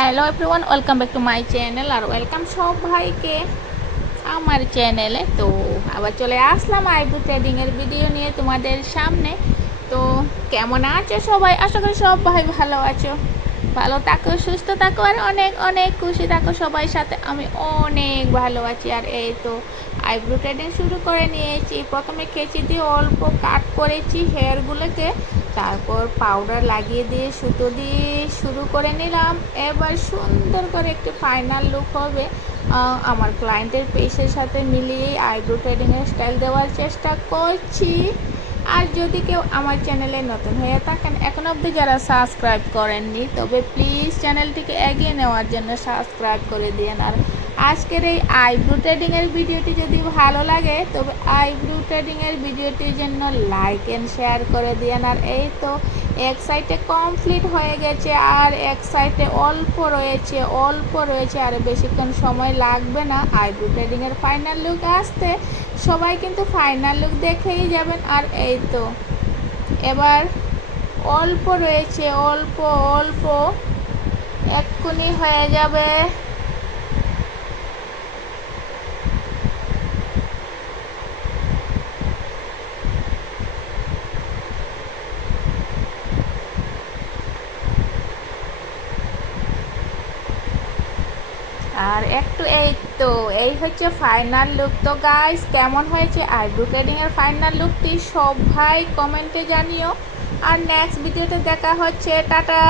Hello everyone welcome back to my channel R welcome সব ভাইকে আমার চ্যানেলে তো আবার চলে আসলাম আইব্রো ট্রেডিংয়ের ভিডিও নিয়ে তোমাদের সামনে। তো কেমন আছো সবাই? আশা করি সব ভাই ভালো আছো। ভালো থাকো, সুস্থ থাকো আর অনেক অনেক খুশি থাকো সবাই সাথে। আমি অনেক ভালো আছি আর এই তো আইব্রো ট্রেডিং শুরু করে নিয়েছি। প্রথমে কেচি দিয়ে অল্প কাট করেছি হেয়ারগুলোকে তারপর পাউডার লাগিয়ে দিয়ে সুতো দিয়ে শুরু করে নিলাম। এবার সুন্দর করে একটি ফাইনাল লুক হবে। আমার ক্লায়েন্টের পেশের সাথে মিলিয়ে আইব্রো ট্রেডিংয়ের স্টাইল দেওয়ার চেষ্টা করছি। আর যদি কেউ আমার চ্যানেলে নতুন হয়ে থাকেন, এখন অবধি যারা সাবস্ক্রাইব করেননি, তবে প্লিজ চ্যানেলটিকে এগিয়ে নেওয়ার জন্য সাবস্ক্রাইব করে দিন আর আজকের এই আইব্রো ট্রেডিংয়ের ভিডিওটি যদি ভালো লাগে, তবে আইব্রো ট্রেডিংয়ের ভিডিওটির জন্য লাইক অ্যান্ড শেয়ার করে দিন আর এই তো এক সাইডে কমপ্লিট হয়ে গেছে, আর এক সাইডে অল্প রয়েছে অল্প রয়েছে, আর বেশিক্ষণ সময় লাগবে না। আইব্রো ট্রেডিংয়ের ফাইনাল লুক আসতে সবাই কিন্তু ফাইনাল লুক দেখেই যাবেন। আর এই তো এবার অল্প রয়েছে, অল্প অল্প এক্ষুনি হয়ে যাবে। আর একটু এই তো, এই হচ্ছে ফাইনাল লুক তো গাইস কেমন হয়েছে? আইব্রু এর ফাইনাল লুকটি সবাই কমেন্টে জানিও। আর নেক্সট ভিডিওতে দেখা হচ্ছে, টাটা!